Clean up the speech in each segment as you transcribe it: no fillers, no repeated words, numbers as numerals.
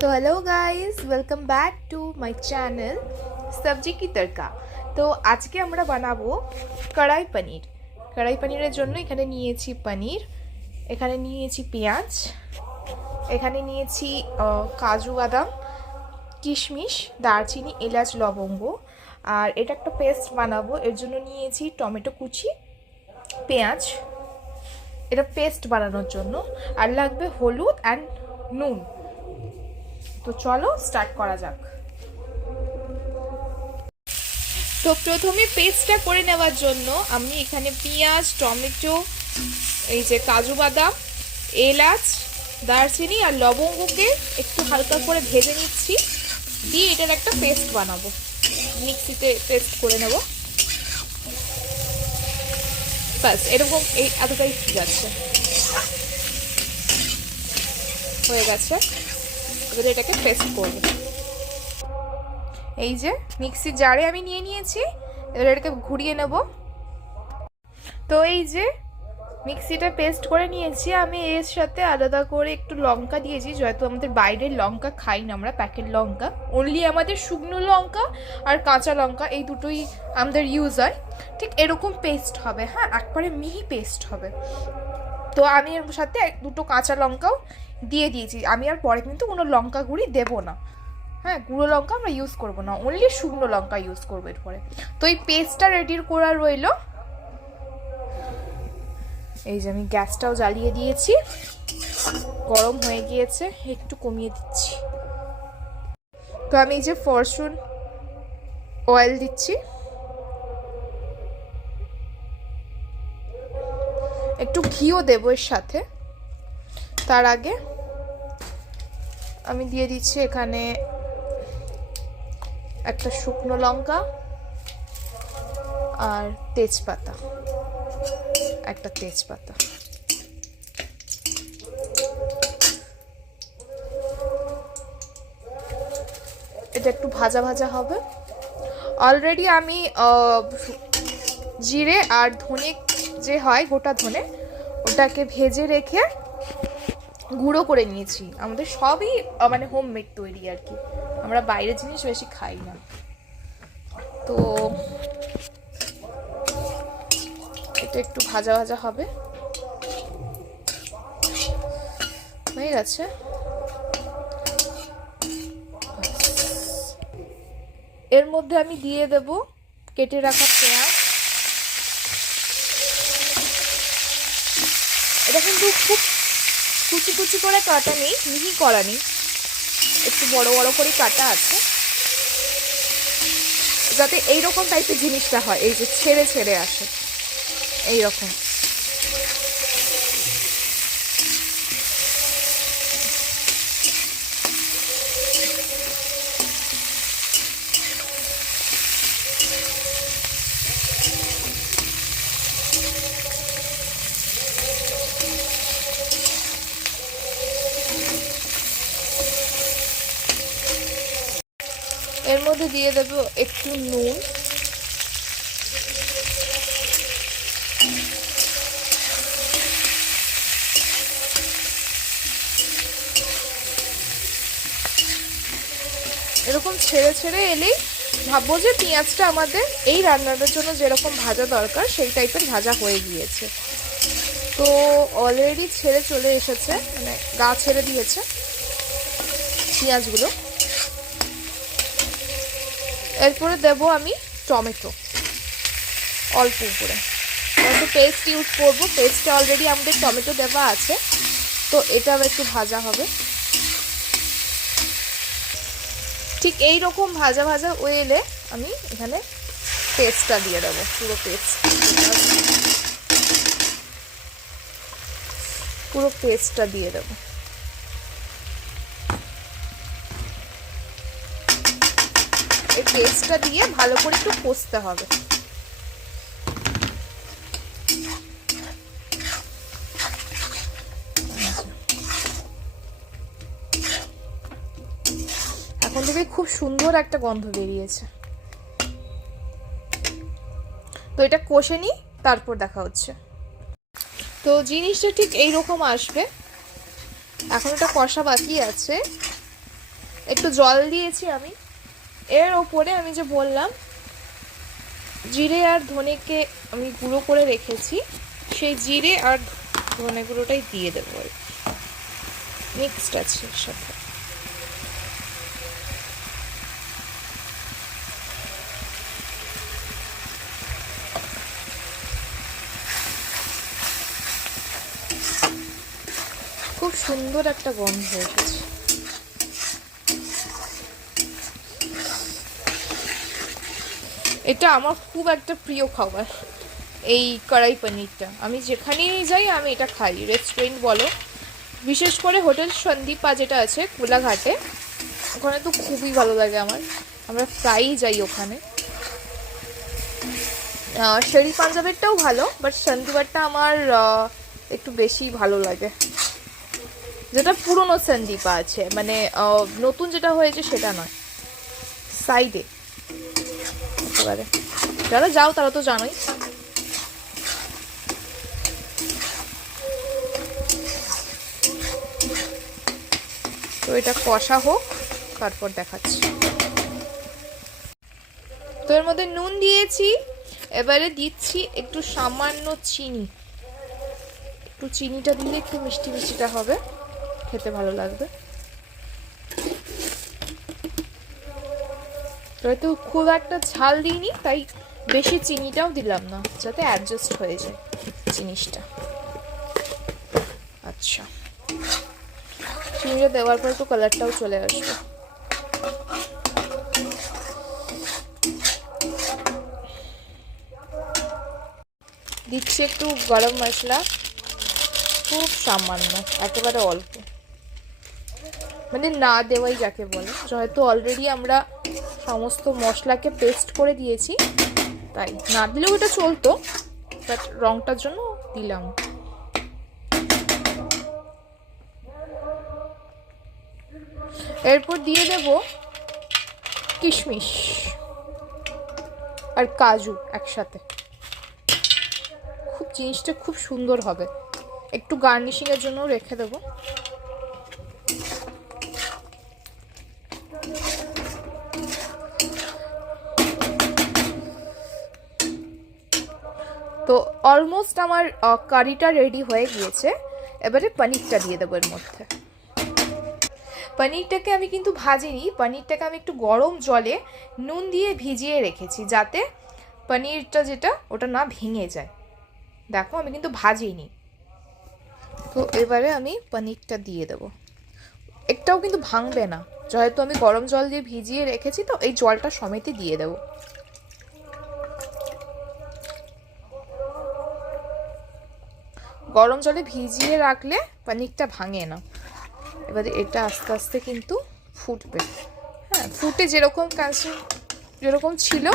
तो hello guys, welcome back to my channel सब्जी की तड़का। तो आज के আমরা বানাবো কড়াই পনির। কড়াই পনিরের জন্য এখানে নিয়েছি পনির, এখানে নিয়েছি পেঁয়াজ, এখানে নিয়েছি কাজু বাদাম, কিশমিশ, দারচিনি, এলাচ, লবঙ্গ। আর এটা একটা পেস্ট বানাবো, এর জন্য নিয়েছি টমেটো কুচি, পেঁয়াজ, এটা পেস্ট বানানোর জন্য। আর লাগবে হলুদ অ্যান্ড নুন। তো চলো স্টার্ট করা যাক। তো প্রথমে পেস্টটা করে নেওয়ার জন্য আমি এখানে পেঁয়াজ, টমেটো, এই যে কাজু বাদাম, এলাচ, দারচিনি আর লবঙ্গকে একটু হালকা করে ভেজে নিচ্ছি, দিয়ে এটার একটা পেস্ট বানাবো। মিক্সিতে পেস্ট করে নেব। ব্যাস এরকম, এই এতটাই ঠিক আছে, হয়ে গেছে। এবারে এটাকে পেস্ট করব। এই যে মিক্সির জারে আমি নিয়ে নিয়েছি, এবারে এটাকে ঘুরিয়ে নেব। তো এই যে মিক্সিটা পেস্ট করে নিয়েছি, আমি এর সাথে আলাদা করে একটু লঙ্কা দিয়েছি, যেহেতু আমাদের বাইরের লঙ্কা খাই না আমরা, প্যাকেট লঙ্কা, অনলি আমাদের শুকনো লঙ্কা আর কাঁচা লঙ্কা এই দুটোই আমাদের ইউজ হয়। ঠিক এরকম পেস্ট হবে, হ্যাঁ, একবারে মিহি পেস্ট হবে। তো আমি এর সাথে দুটো কাঁচা লঙ্কাও দিয়ে দিয়েছি। আমি আর পরে কিন্তু কোনো লঙ্কা গুঁড়ি দেবো না, হ্যাঁ, গুঁড়ো লঙ্কা আমরা ইউজ করবো না, অনলি শুকনো লঙ্কা ইউজ করবো এরপরে। তো এই পেস্টটা রেডি করা রইল। এই যে আমি গ্যাসটাও জ্বালিয়ে দিয়েছি, গরম হয়ে গিয়েছে, একটু কমিয়ে দিচ্ছি। তো আমি এই যে ফরচুন অয়েল দিচ্ছি, একটু ঘিও দেবো এর সাথে। তার আগে আমি দিয়ে দিচ্ছি এখানে একটা শুকনো লঙ্কা আর তেজপাতা, একটা তেজপাতা। এটা একটু ভাজা ভাজা হবে। অলরেডি আমি জিরে আর ধনে যে হয় গোটা ধনে, ওটাকে ভেজে রেখে গুঁড়ো করে নিয়েছি। আমাদের সবই মানে হোমমেড তৈরি আর কি, আমরা বাইরের জিনিস বেশি খাই না। তো এটা একটু ভাজা ভাজা হবে, হয়ে গেছে। এর মধ্যে আমি দিয়ে দেব কেটে রাখা পেঁয়াজ। এটা কিন্তু খুব কুচি কুচি করে কাটা নেই, মিহি করা নেই, একটু বড় বড় করে কাটা আছে, যাতে এইরকম টাইপের জিনিসটা হয়, এই যে ছেড়ে ছেড়ে আসে এইরকম। এর মধ্যে দিয়ে দেব একটু নুন, এরকম ছেড়ে ছেড়ে এলেই ভাববো যে পেঁয়াজটা আমাদের এই রান্নাটার জন্য যেরকম ভাজা দরকার সেই টাইপের ভাজা হয়ে গিয়েছে। তো অলরেডি ছেড়ে চলে এসেছে, মানে গা ছেড়ে দিয়েছে পেঁয়াজগুলো। এরপরে দেব আমি টমেটো অল্প করে, যেহেতু পেস্ট ইউজ করবো, পেস্টে অলরেডি আমাদের টমেটো দেওয়া আছে, তো এটাও একটু ভাজা হবে। ঠিক এই রকম ভাজা ভাজা এলে আমি এখানে পেস্টটা দিয়ে দেবো, পুরো পেস্টটা দিয়ে দেবো। এই পেস্টটা দিয়ে ভালো করে একটু কষতে হবে। এখন থেকে খুব সুন্দর একটা গন্ধ বেরিয়েছে। তো এটা কষে নিই, তারপর দেখা হচ্ছে। তো জিনিসটা ঠিক এইরকম আসবে। এখন এটা কষা বাকি আছে, একটু জল দিয়েছি আমি। এর ওপরে আমি যে বললাম জিরে আর ধনেকে আমি গুঁড়ো করে রেখেছি, সেই জিরে আর ধনে গুঁড়োটাই দিয়ে দেবো। মিক্সড আছে এর সাথে। খুব সুন্দর একটা গন্ধ এসেছে। এটা আমার খুব একটা প্রিয় খাবার, এই কড়াই পনিরটা। আমি যেখানেই যাই আমি এটা খাই, রেস্টুরেন্ট বলো, বিশেষ করে হোটেল সন্দীপা যেটা আছে কোলাঘাটে, ওখানে তো খুবই ভালো লাগে আমার। আমরা প্রায়ই যাই ওখানে। শেরি পাঞ্জাবেরটাও ভালো, বাট সন্দীপারটা আমার একটু বেশি ভালো লাগে। যেটা পুরনো সন্দীপা আছে, মানে নতুন যেটা হয়েছে সেটা নয়, সাইডে একেবারে। যারা যাও তারা তো জানোই। তো এটা কষা হোক, তারপর দেখাচ্ছি। তো এর মধ্যে নুন দিয়েছি, এবারে দিচ্ছি একটু সামান্য চিনি। একটু চিনিটা দিলে একটু মিষ্টি মিষ্টিটা হবে, খেতে ভালো লাগবে। তো খুব একটা ঝাল দিইনি, তাই বেশি চিনিটাও দিলাম না, যাতে অ্যাডজাস্ট হয়ে যায় জিনিসটা। আচ্ছা, চিনিটা দেওয়ার পর তো কালারটাও চলে আসবে। দিচ্ছি একটু গরম মশলা, খুব সামান্য, একেবারে অল্প, মানে না দেওয়াই যাকে বলে। যেহেতু অলরেডি আমরা সমস্ত মশলাকে পেস্ট করে দিয়েছি, তাই না দিলেও এটা চলতো, বাট রংটার জন্য দিলাম। এরপর দিয়ে দেব কিশমিশ আর কাজু একসাথে। খুব জিনিসটা খুব সুন্দর হবে। একটু গার্নিশিং এর জন্য রেখে দেবো। তো অলমোস্ট আমার কারিটা রেডি হয়ে গিয়েছে। এবারে পনিরটা দিয়ে দেবো এর মধ্যে। পনিরটাকে আমি কিন্তু ভাজিনি, পনিরটাকে আমি একটু গরম জলে নুন দিয়ে ভিজিয়ে রেখেছি, যাতে পনিরটা যেটা ওটা না ভেঙে যায়। দেখো আমি কিন্তু ভাজিনি। তো এবারে আমি পনিরটা দিয়ে দেবো। একটাও কিন্তু ভাঙবে না, যেহেতু আমি গরম জল দিয়ে ভিজিয়ে রেখেছি, তো এই জলটা সমেতই দিয়ে দেবো। গরম জলে ভিজিয়ে রাখলে পনিরটা ভাঙে না। এবারে এটা আস্তে আস্তে কিন্তু ফুটবে। হ্যাঁ, ফুটে যেরকম যেরকম ছিল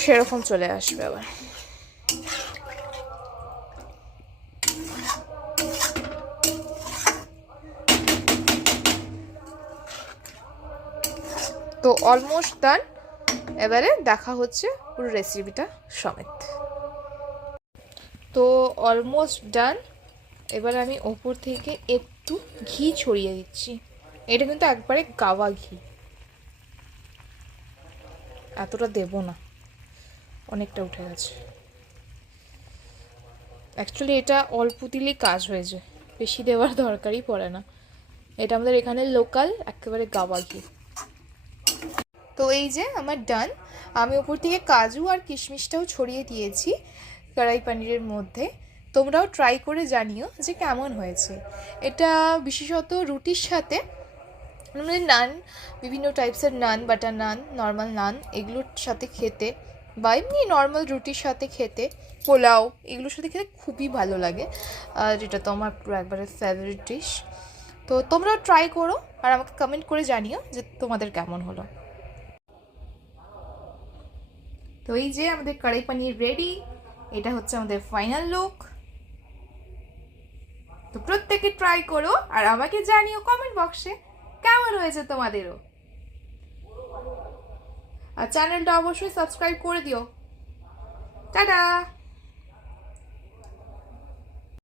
সেরকম চলে আসবে আবার। তো অলমোস্ট ডান। এবারে দেখা হচ্ছে পুরো রেসিপিটা সমেত। তো অলমোস্ট ডান। এবার আমি ওপর থেকে একটু ঘি ছড়িয়ে দিচ্ছি। এটা কিন্তু একবারে গাওয়া ঘি, এতটা দেব না, অনেকটা উঠে গেছে। অ্যাকচুয়ালি এটা অল্প দিলেই কাজ হয়ে যায়, বেশি দেওয়ার দরকারই পড়ে না। এটা আমাদের এখানে লোকাল একেবারে গাওয়া ঘি। তো এই যে আমার ডান। আমি ওপর থেকে কাজু আর কিশমিশটাও ছড়িয়ে দিয়েছি কড়াই পনিরের মধ্যে। তোমরাও ট্রাই করে জানিও যে কেমন হয়েছে। এটা বিশেষত রুটির সাথে, মানে নান, বিভিন্ন টাইপসের নান, বাটার নান, নর্মাল নান, এগুলোর সাথে খেতে, বা এমনি নর্মাল রুটির সাথে খেতে, পোলাও, এগুলোর সাথে খেতে খুবই ভালো লাগে। আর এটা তো আমার পুরো একবারে ফেভারিট ডিশ। তো তোমরা ট্রাই করো আর আমাকে কমেন্ট করে জানিও যে তোমাদের কেমন হলো। তো এই যে আমাদের কড়াই পনির রেডি। এটা হচ্ছে আমাদের ফাইনাল লুক। তো প্রত্যেকে ট্রাই করো আর আমাকে জানিও কমেন্ট বক্সে কেমন হয়েছে তোমাদেরও। আর চ্যানেলটা অবশ্যই সাবস্ক্রাইব করে দিও। টাটা।